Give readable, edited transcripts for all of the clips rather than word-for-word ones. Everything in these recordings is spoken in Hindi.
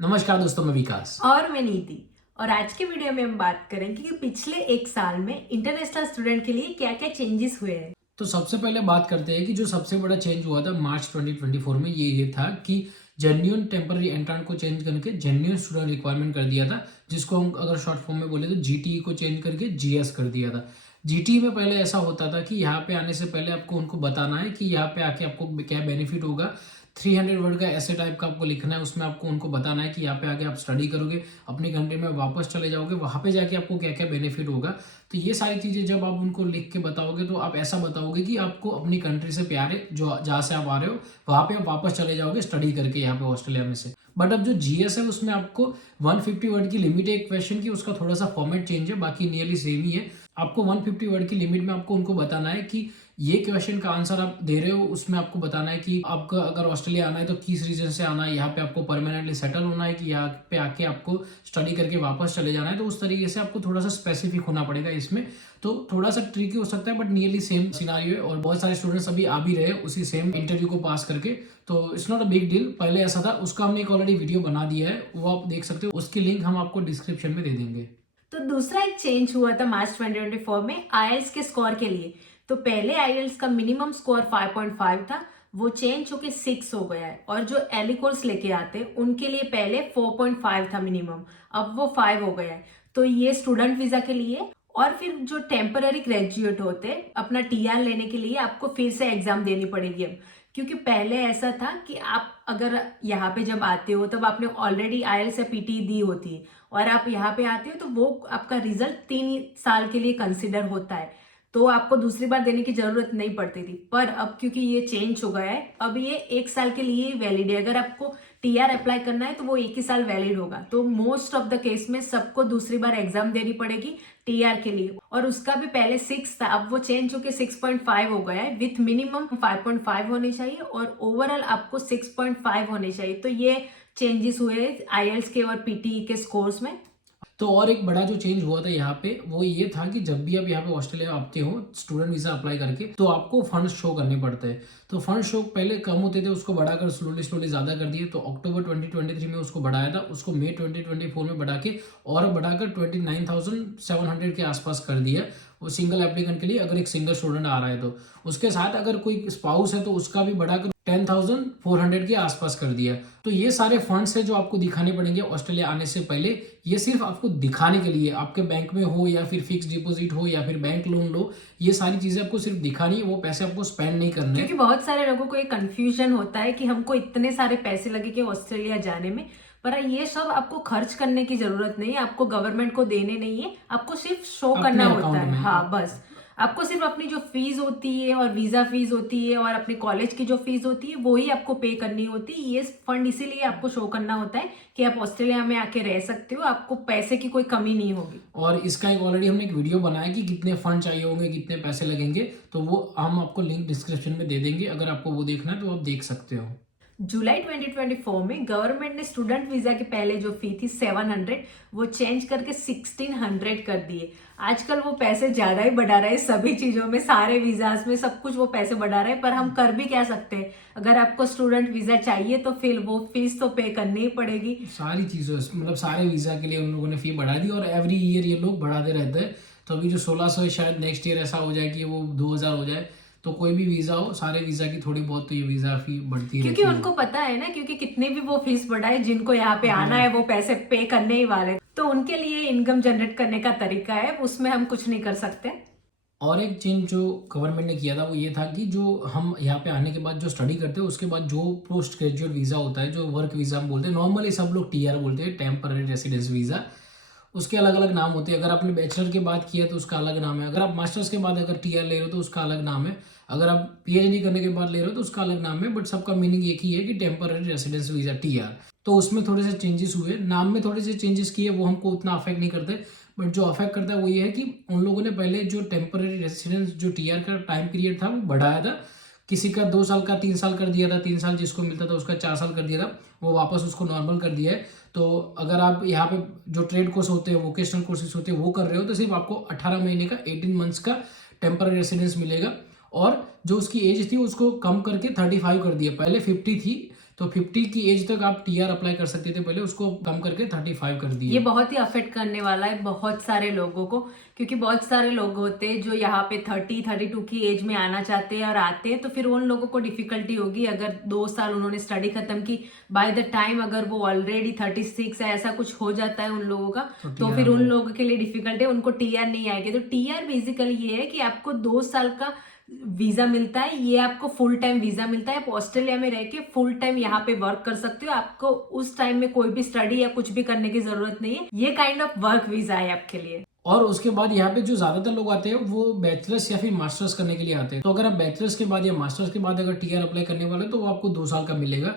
नमस्कार दोस्तों, मैं विकास। और मैं नीति। और आज के वीडियो में हम बात करेंगे कि पिछले एक साल में इंटरनेशनल स्टूडेंट के लिए क्या क्या चेंजेस हुए हैं। तो सबसे पहले बात करते हैं कि जो सबसे बड़ा चेंज हुआ था मार्च 2024 में ये था कि जेन्युइन टेम्पररी एंट्रांट को चेंज करके जेन्युइन स्टूडेंट रिक्वायरमेंट कर दिया था, जिसको हम अगर शॉर्ट फॉर्म में बोले तो जीटीई को चेंज करके जीएस कर दिया था। जीटीई में पहले ऐसा होता था कि यहाँ पे आने से पहले आपको उनको बताना है कि यहाँ पे आके आपको क्या बेनिफिट होगा। 300 वर्ड का ऐसे टाइप का आपको लिखना है, उसमें आपको उनको बताना है कि यहाँ पे आके आप स्टडी करोगे, अपनी कंट्री में वापस चले जाओगे, वहाँ पे जाके आपको क्या क्या बेनिफिट होगा। तो ये सारी चीज़ें जब आप उनको लिख के बताओगे तो आप ऐसा बताओगे कि आपको अपनी कंट्री से प्यार है, जो जहाँ से आप आ रहे हो वहाँ पे आप वापस चले जाओगे स्टडी करके यहाँ पे ऑस्ट्रेलिया में से। बट अब जो जीएस है उसमें आपको 150 वर्ड की लिमिट है एक क्वेश्चन की, उसका थोड़ा सा फॉर्मेट चेंज है, बाकी नियरली सेम ही है। आपको 150 वर्ड की लिमिट में आपको उनको बताना है कि ये क्वेश्चन का आंसर आप दे रहे हो, उसमें आपको बताना है कि आपको अगर ऑस्ट्रेलिया आना है तो किस रीजन से आना है, यहाँ पे आपको परमानेंटली सेटल होना है कि यहाँ पे आके आपको स्टडी करके वापस चले जाना है। तो उस तरीके से आपको थोड़ा सा स्पेसिफिक होना पड़ेगा इसमें। तो थोड़ा सा ट्रिकी हो सकता है बट नियरली सेम सिनारियो है, और बहुत सारे स्टूडेंट्स अभी आ भी रहे उसी सेम इंटरव्यू को पास करके। तो it's not a big deal. पहले ऐसा था, उसका हमने एक ऑलरेडी वीडियो बना दिया है, वो आप देख सकते हो, उसकी लिंक हम आपको डिस्क्रिप्शन में दे देंगे। तो दूसरा एक चेंज हुआ था मार्च 2024 में आईएल्स के स्कोर के लिए। तो पहले आईएल्स का मिनिमम स्कोर 5.5 था, वो चेंज होके 6 हो गया है। और जो एली कोर्स लेके आते उनके लिए पहले 4.5 था मिनिमम, अब वो 5 हो गया है। तो ये स्टूडेंट वीजा के लिए। और फिर जो टेम्पररी ग्रेजुएट होते अपना टीआर लेने के लिए आपको फिर से एग्जाम देनी पड़ेगी अब। क्योंकि पहले ऐसा था कि आप अगर यहाँ पे जब आते हो तब आपने ऑलरेडी आईएल्स या पीटी दी होती है, और आप यहाँ पे आते हो तो वो आपका रिजल्ट 3 साल के लिए कंसिडर होता है, तो आपको दूसरी बार देने की जरूरत नहीं पड़ती थी। पर अब क्योंकि ये चेंज हो गया है, अब ये 1 साल के लिए वैलिड है। अगर आपको टीआर अप्लाई करना है तो वो 1 ही साल वैलिड होगा। तो मोस्ट ऑफ द केस में सबको दूसरी बार एग्जाम देनी पड़ेगी टीआर के लिए। और उसका भी पहले 6 था, अब वो चेंज होकर 6.5 हो गया है। विथ मिनिमम 5.5 होने चाहिए और ओवरऑल आपको 6.5 होने चाहिए। तो ये चेंजेस हुए आईएल्स के और पीटी के स्कोर्स में। तो और एक बड़ा जो चेंज हुआ था यहाँ पे वो ये था कि जब भी आप यहाँ पे ऑस्ट्रेलिया आते हो स्टूडेंट वीजा अप्लाई करके, तो आपको फंड शो करने पड़ते हैं। तो फंड शो पहले कम होते थे, उसको बढ़ाकर स्लोली स्लोली ज्यादा कर दिए। तो अक्टूबर 2023 में उसको बढ़ाया था, उसको मई 2024 में बढ़ा के और बढ़ाकर 29,700 के आसपास कर दिया वो सिंगल एप्लीकेंट के लिए, अगर एक सिंगल स्टूडेंट आ रहा है तो। उसके साथ अगर कोई स्पाउस है तो उसका भी बढ़ाकर 10,400 के आसपास कर दिया। तो ये सारे फंड्स है जो आपको दिखाने पड़ेंगे ऑस्ट्रेलिया आने से पहले। ये सिर्फ आपको दिखाने के लिए, आपके बैंक में हो या फिर फिक्स डिपॉजिट हो या फिर बैंक लोन लो, ये सारी चीजें आपको सिर्फ दिखानी है, वो पैसे आपको स्पेंड नहीं करने। क्योंकि बहुत सारे लोगों को एक कंफ्यूजन होता है कि हमको इतने सारे पैसे लगे कि ऑस्ट्रेलिया जाने में, पर ये सब आपको खर्च करने की जरूरत नहीं है, आपको गवर्नमेंट को देने नहीं है, आपको सिर्फ शो करना होता है। हाँ बस, आपको सिर्फ अपनी जो फीस होती है और वीजा फीस होती है और अपने कॉलेज की जो फीस होती है वो ही आपको पे करनी होती है। ये फंड इसीलिए आपको शो करना होता है कि आप ऑस्ट्रेलिया में आके रह सकते हो, आपको पैसे की कोई कमी नहीं होगी। और इसका एक ऑलरेडी हमने एक वीडियो बनाया कि कितने फंड चाहिए होंगे, कितने पैसे लगेंगे, तो वो हम आपको लिंक डिस्क्रिप्शन में दे देंगे। अगर आपको वो देखना है तो आप देख सकते हो। जुलाई 2024 में गवर्नमेंट ने स्टूडेंट वीजा के पहले जो फी थी 700, वो चेंज करके 1600 कर दिए। आजकल वो पैसे ज्यादा ही बढ़ा रहे हैं सभी चीजों में, सारे वीजाज में सब कुछ वो पैसे बढ़ा रहे हैं। पर हम कर भी क्या सकते हैं, अगर आपको स्टूडेंट वीजा चाहिए तो फिर वो फीस तो पे करनी ही पड़ेगी। सारी चीजों मतलब सारे वीजा के लिए उन लोगों ने फी बढ़ा दी, और एवरी ईयर ये लोग बढ़ाते रहते हैं। तो अभी जो 1600 है, शायद नेक्स्ट ईयर ऐसा हो जाए कि वो 2000 हो जाए। तो कोई भी वीजा हो, सारे वीजा की थोड़ी बहुत तो ये वीजा फी बढ़ती है, क्योंकि उनको पता है ना, क्योंकि कितने भी वो फीस बढ़ाए, जिनको यहाँ पे आना है वो पैसे पे करने ही वाले, तो उनके लिए इनकम जनरेट करने का तरीका है, उसमें हम कुछ नहीं कर सकते। और एक चेंज जो गवर्नमेंट ने किया था वो ये था कि जो हम यहाँ पे आने के बाद जो स्टडी करते हैं उसके बाद जो पोस्ट ग्रेजुएट वीज़ा होता है, जो वर्क वीज़ा हम बोलते हैं, नॉर्मली सब लोग टीआर बोलते हैं, टेम्पररी रेसिडेंस वीज़ा। उसके अलग अलग नाम होते हैं। अगर आपने बैचलर के बाद किया तो उसका अलग नाम है, अगर आप मास्टर्स के बाद अगर टीआर ले रहे हो तो उसका अलग नाम है, अगर आप पीएचडी करने के बाद ले रहे हो तो उसका अलग नाम है। बट सबका मीनिंग एक ही है कि टेम्पररी रेसिडेंस वीज़ा, टीआर। तो उसमें थोड़े से चेंजेस हुए, नाम में थोड़े से चेंजेस किए, वो हमको उतना अफेक्ट नहीं करते। बट जो अफेक्ट करता है वो ये है कि उन लोगों ने पहले जो टेम्पररी रेसिडेंस जो टीआर का टाइम पीरियड था वो बढ़ाया था। किसी का 2 साल का 3 साल कर दिया था, 3 साल जिसको मिलता था उसका 4 साल कर दिया था, वो वापस उसको नॉर्मल कर दिया है। तो अगर आप यहाँ पे जो ट्रेड कोर्स होते हैं, वोकेशनल कोर्सेज होते हैं, वो कर रहे हो तो सिर्फ आपको 18 महीने का 18 मंथ्स का टेम्पररी रेसिडेंस मिलेगा। और जो उसकी एज थी उसको कम करके 35 कर दिया, पहले 50 थी तो 50 की एज तक आप टीआर अप्लाई कर सकते थे पहले, उसको कम करके 35 कर दिए। ये बहुत ही अफेक्ट करने वाला है बहुत सारे लोगों को, क्योंकि बहुत सारे लोग होते हैं जो यहाँ पे 30-32 की एज में आना चाहते हैं और आते हैं, तो फिर उन लोगों को डिफिकल्टी होगी। अगर 2 साल उन्होंने स्टडी खत्म की, बाय द टाइम अगर वो ऑलरेडी 36 है, ऐसा कुछ हो जाता है उन लोगों का, तो फिर उन लोगों के लिए डिफिकल्ट है, उनको टीआर नहीं आएगी। तो टीआर बेसिकली ये है कि आपको 2 साल का वीजा मिलता है, ये आपको फुल टाइम वीजा मिलता है। आप ऑस्ट्रेलिया में रह के फुल टाइम यहाँ पे वर्क कर सकते हो, आपको उस टाइम में कोई भी स्टडी या कुछ भी करने की जरूरत नहीं है। ये काइंड ऑफ वर्क वीजा है आपके लिए। और उसके बाद यहाँ पे जो ज्यादातर लोग आते हैं वो बैचलर्स या फिर मास्टर्स करने के लिए आते हैं। तो अगर आप बैचलर्स के बाद या मास्टर्स के बाद अगर टीआर अप्लाई करने वाले हो तो वो आपको 2 साल का मिलेगा।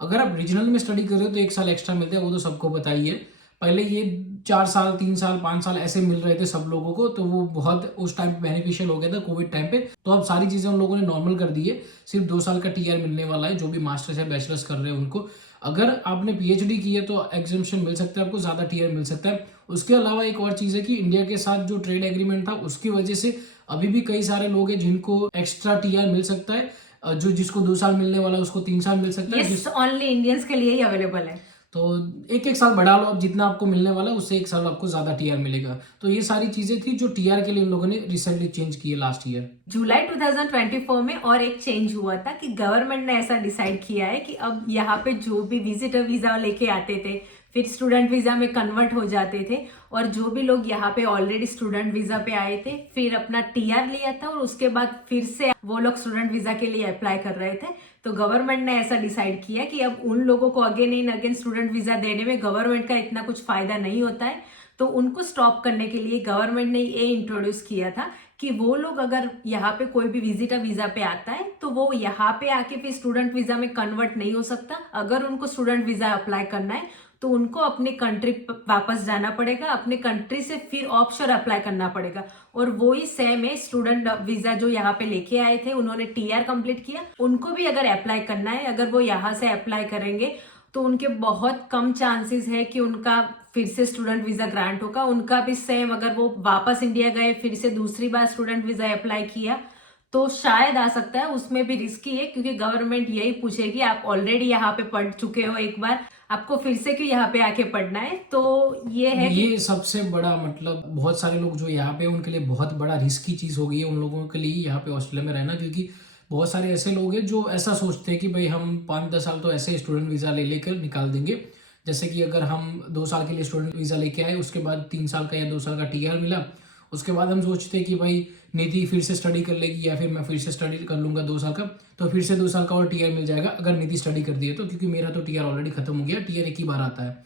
अगर आप रीजनल में स्टडी कर रहे हो तो 1 साल एक्स्ट्रा मिलता है, वो तो सबको बताइए। पहले ये 4 साल 3 साल 5 साल ऐसे मिल रहे थे सब लोगों को, तो वो बहुत उस टाइम बेनिफिशियल हो गया था कोविड टाइम पे। तो अब सारी चीजें उन लोगों ने नॉर्मल कर दी है, सिर्फ 2 साल का टीआर मिलने वाला है जो भी मास्टर्स या बैचलर्स कर रहे हैं उनको। अगर आपने पीएचडी की है तो एग्जामिशन मिल सकता है, आपको ज्यादा टीआर मिल सकता है। उसके अलावा एक और चीज है कि इंडिया के साथ जो ट्रेड एग्रीमेंट था उसकी वजह से अभी भी कई सारे लोग हैं जिनको एक्स्ट्रा टीआर मिल सकता है। जो जिसको 2 साल मिलने वाला है उसको 3 साल मिल सकता है। ये ओनली इंडियंस के लिए ही अवेलेबल है। तो एक साल बढ़ा लो, अब जितना आपको मिलने वाला है उससे 1 साल आपको ज्यादा टीआर मिलेगा। तो ये सारी चीजें थी जो टीआर के लिए इन लोगों ने रिसेंटली चेंज की है लास्ट ईयर। जुलाई 2024 में और एक चेंज हुआ था कि गवर्नमेंट ने ऐसा डिसाइड किया है कि अब यहाँ पे जो भी विजिटर वीजा लेके आते थे फिर स्टूडेंट वीजा में कन्वर्ट हो जाते थे, और जो भी लोग यहाँ पे ऑलरेडी स्टूडेंट वीजा पे आए थे फिर अपना टीआर लिया था और उसके बाद फिर से वो लोग स्टूडेंट वीजा के लिए अप्लाई कर रहे थे, तो गवर्नमेंट ने ऐसा डिसाइड किया कि अब उन लोगों को again and again student visa देने में गवर्नमेंट का इतना कुछ फायदा नहीं होता है। तो उनको स्टॉप करने के लिए गवर्नमेंट ने ये इंट्रोड्यूस किया था कि वो लोग अगर यहाँ पे कोई भी विजिटर वीजा पे आता है तो वो यहाँ पे आके फिर स्टूडेंट वीजा में कन्वर्ट नहीं हो सकता। अगर उनको स्टूडेंट वीजा अप्लाई करना है तो उनको अपने कंट्री वापस जाना पड़ेगा, अपने कंट्री से फिर ऑफशोर अप्लाई करना पड़ेगा। और वो ही सेम है स्टूडेंट वीजा जो यहाँ पे लेके आए थे, उन्होंने टीआर कंप्लीट किया, उनको भी अगर अप्लाई करना है, अगर वो यहाँ से अप्लाई करेंगे तो उनके बहुत कम चांसेस है कि उनका फिर से स्टूडेंट वीजा ग्रांट होगा। उनका भी सेम, अगर वो वापस इंडिया गए फिर से दूसरी बार स्टूडेंट वीजा अप्लाई किया तो शायद आ सकता है, उसमें भी रिस्की है, क्योंकि गवर्नमेंट यही पूछेगी आप ऑलरेडी यहाँ पे पढ़ चुके हो एक बार, आपको फिर से क्यों यहाँ पे आके पढ़ना है। तो ये है ये सबसे बड़ा मतलब बहुत सारे लोग जो यहाँ पे उनके लिए बहुत बड़ा रिस्की चीज हो गई है उन लोगों के लिए यहाँ पे ऑस्ट्रेलिया में रहना, क्योंकि बहुत सारे ऐसे लोग हैं जो ऐसा सोचते हैं कि भाई हम 5-10 साल तो ऐसे स्टूडेंट वीजा ले लेकर निकाल देंगे। जैसे कि अगर हम 2 साल के लिए स्टूडेंट वीजा लेके आए, उसके बाद 3 साल का या 2 साल का टीआर मिला, उसके बाद हम सोचते हैं कि भाई निधि फिर से स्टडी कर लेगी या फिर मैं फिर से स्टडी कर लूंगा 2 साल का, तो फिर से 2 साल का और टीआर मिल जाएगा अगर निधि स्टडी कर दी है तो, क्योंकि मेरा तो टीआर ऑलरेडी खत्म हो गया, टीआर एक ही बार आता है।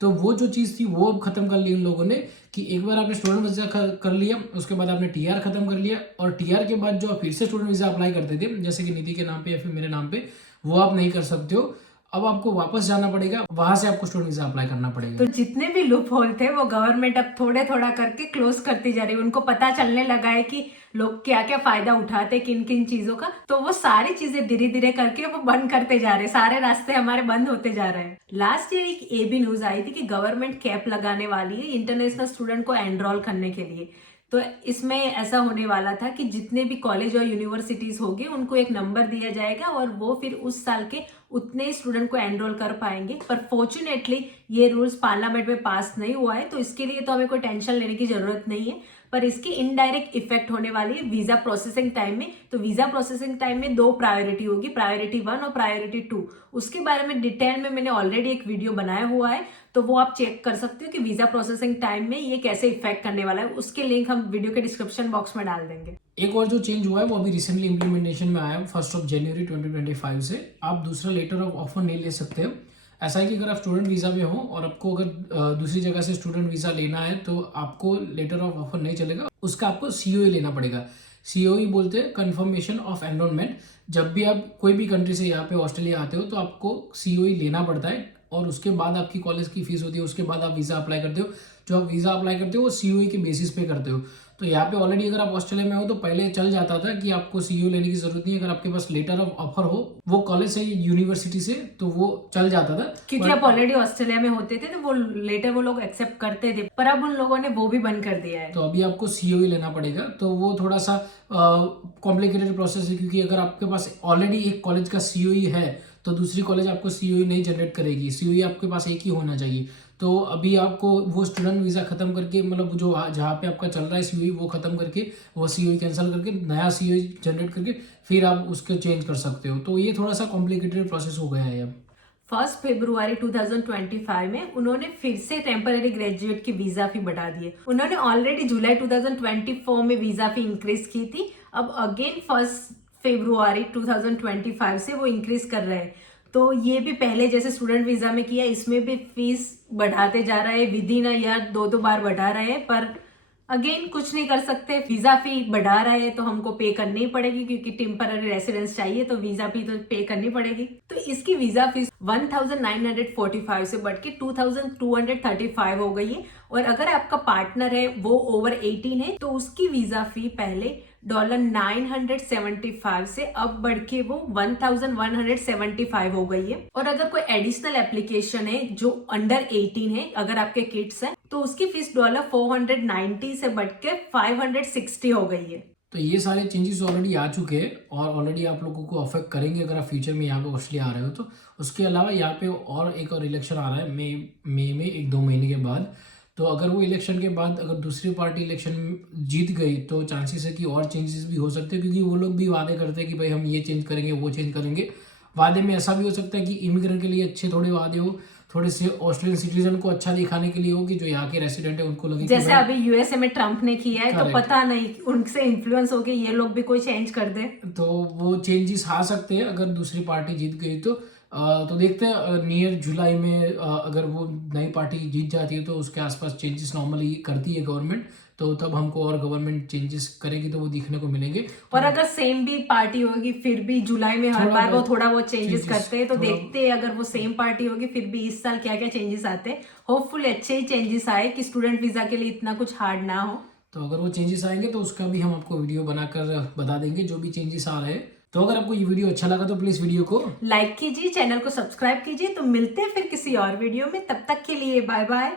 तो वो जो चीज़ थी वो अब खत्म कर ली उन लोगों ने कि एक बार आपने स्टूडेंट वीजा कर लिया, उसके बाद आपने टीआर खत्म कर लिया, और टीआर के बाद जो आप फिर से स्टूडेंट वीजा अप्लाई करते थे जैसे कि निधि के नाम पे या फिर मेरे नाम पे, वो आप नहीं कर सकते हो। अब आपको वापस जाना पड़ेगा, वहां से आपको स्टूडेंट वीजा अप्लाई करना पड़ेगा। तो जितने भी लूप होल थे वो गवर्नमेंट अब थोड़े थोड़ा करके क्लोज करती जा रही है। उनको पता चलने लगा है कि लोग क्या क्या फायदा उठाते किन किन चीजों का, तो वो सारी चीजें धीरे धीरे करके वो बंद करते जा रहे हैं, सारे रास्ते हमारे बंद होते जा रहे हैं। लास्ट ईयर एक ये भी न्यूज आई थी कि गवर्नमेंट कैप लगाने वाली है इंटरनेशनल स्टूडेंट को एनरोल करने के लिए। तो इसमें ऐसा होने वाला था कि जितने भी कॉलेज और यूनिवर्सिटीज होंगे उनको एक नंबर दिया जाएगा और वो फिर उस साल के उतने स्टूडेंट को एनरोल कर पाएंगे। पर फॉर्चुनेटली ये रूल्स पार्लियामेंट में पास नहीं हुआ है, तो इसके लिए तो हमें कोई टेंशन लेने की जरूरत नहीं है। पर इसकी इनडायरेक्ट इफेक्ट होने वाली है वीजा प्रोसेसिंग टाइम में। तो वीजा प्रोसेसिंग टाइम में 2 प्रायोरिटी होगी, प्रायोरिटी 1 और प्रायोरिटी 2। उसके बारे में डिटेल में मैंने ऑलरेडी एक वीडियो बनाया हुआ है, तो वो आप चेक कर सकते हो कि वीजा प्रोसेसिंग टाइम में ये कैसे इफेक्ट करने वाला है। उसके लिंक हम वीडियो के डिस्क्रिप्शन बॉक्स में डाल देंगे। एक और जो चेंज हुआ है वो अभी रिसेंटली इंप्लीमेंटेशन में आया है 1 जनवरी 2025 से। आप दूसरा लेटर ऑफ ऑफर नहीं ले सकते हो। ऐसा है कि अगर आप स्टूडेंट वीज़ा में हो और आपको अगर दूसरी जगह से स्टूडेंट वीज़ा लेना है तो आपको लेटर ऑफ ऑफर नहीं चलेगा, उसका आपको सीओई लेना पड़ेगा। सीओई बोलते हैं कन्फर्मेशन ऑफ एनरोलमेंट। जब भी आप कोई भी कंट्री से यहाँ पे ऑस्ट्रेलिया आते हो तो आपको सीओई लेना पड़ता है, और उसके बाद आपकी कॉलेज की फीस होती है, उसके बाद आप वीज़ा अप्लाई करते हो। जो आप वीज़ा अप्लाई करते हो वो सीओई के बेसिस पे करते हो। तो यहाँ पे ऑलरेडी अगर आप ऑस्ट्रेलिया में हो तो पहले चल जाता था कि आपको सीओ लेने की जरूरत नहीं है, अगर आपके पास लेटर ऑफ ऑफर हो वो कॉलेज से यूनिवर्सिटी से, तो वो चल जाता था। क्योंकि आप ऑलरेडी ऑस्ट्रेलिया में होते थे तो वो लेटर वो लोग एक्सेप्ट करते थे, पर अब उन लोगों ने वो भी बंद कर दिया है। तो अभी आपको सीओई लेना पड़ेगा, तो वो थोड़ा सा कॉम्प्लिकेटेड प्रोसेस है, क्योंकि अगर आपके पास ऑलरेडी एक कॉलेज का सीओई है तो दूसरी कॉलेज आपको सीओई नहीं जनरेट करेगी, सीओई आपके पास एक ही होना चाहिए। तो अभी आपको वो स्टूडेंट वीज़ा ख़त्म करके, मतलब जो जहाँ पे आपका चल रहा है सीओई वो ख़त्म करके, वो सीओई कैंसिल करके नया सीओई जनरेट करके फिर आप उसको चेंज कर सकते हो। तो ये थोड़ा सा कॉम्प्लिकेटेड प्रोसेस हो गया है अब। 1 फरवरी 2025 में उन्होंने फिर से टेम्पररी ग्रेजुएट की वीजा फी बढ़ा दी है। उन्होंने ऑलरेडी जुलाई 2024 में वीजा फी इंक्रीज की थी, अब अगेन 1 फरवरी 2025 से वो इंक्रीज कर रहे हैं। तो ये भी पहले जैसे स्टूडेंट वीजा में किया, इसमें भी फीस बढ़ाते जा रहा है, विद इन अ ईयर 2 बार बढ़ा रहे हैं, पर अगेन कुछ नहीं कर सकते। वीजा फी बढ़ा रहे हैं तो हमको पे करनी ही पड़ेगी, क्योंकि टेम्पररी रेसिडेंस चाहिए तो वीजा फी तो पे करनी पड़ेगी। तो इसकी वीजा फीस 1945 से बढ़ के 2235 हो गई है। और अगर आपका पार्टनर है वो ओवर 18 है तो उसकी वीजा फी पहले $975 से अब बढ़ के वो 1175 हो गई है। और अगर कोई एडिशनल एप्लीकेशन है जो अंडर 18 है, अगर आपके किड्स हैं, तो उसकी फीस $490 से बढ़ के 560 हो गई है। तो ये सारे चेंजेस ऑलरेडी आ चुके हैं और ऑलरेडी आप लोगों को अफेक्ट करेंगे अगर आप फ्यूचर में यहाँ पे ऑस्ट्रेलिया आ रहे हो तो। उसके अलावा यहाँ पे और एक और इलेक्शन आ रहा है मई में 1-2 महीने के बाद। तो अगर वो इलेक्शन के बाद अगर दूसरी पार्टी इलेक्शन जीत गई तो चांसेस है कि और चेंजेस भी हो सकते हैं, क्योंकि वो लोग भी वादे करते हैं कि भाई हम ये चेंज करेंगे वो चेंज करेंगे। वादे में ऐसा भी हो सकता है कि इमिग्रेंट के लिए अच्छे थोड़े वादे हो, थोड़े से ऑस्ट्रेलियन सिटीजन को अच्छा दिखाने के लिए हो कि जो यहाँ के रेसिडेंट है उनको लगे जैसे अभी यूएसए में ट्रम्प ने किया है, तो पता नहीं उनसे इन्फ्लुएंस होके ये लोग भी कोई चेंज कर दे। तो वो चेंजेस आ सकते हैं अगर दूसरी पार्टी जीत गई तो। तो देखते हैं नियर जुलाई में अगर वो नई पार्टी जीत जाती है तो उसके आसपास चेंजेस नॉर्मली करती है गवर्नमेंट, तो तब हमको और गवर्नमेंट चेंजेस करेगी तो वो दिखने को मिलेंगे। और अगर सेम भी पार्टी होगी फिर भी जुलाई में हर बार वो थोड़ा वो चेंजेस करते हैं, तो देखते हैं अगर वो सेम पार्टी होगी फिर भी इस साल क्या क्या चेंजेस आते हैं। होपफुली अच्छे ही चेंजेस आए कि स्टूडेंट वीजा के लिए इतना कुछ हार्ड ना हो। तो अगर वो चेंजेस आएंगे तो उसका भी हम आपको वीडियो बनाकर बता देंगे जो भी चेंजेस आ रहे हैं। तो अगर आपको ये वीडियो अच्छा लगा तो प्लीज वीडियो को लाइक कीजिए, चैनल को सब्सक्राइब कीजिए। तो मिलते हैं फिर किसी और वीडियो में, तब तक के लिए बाय बाय।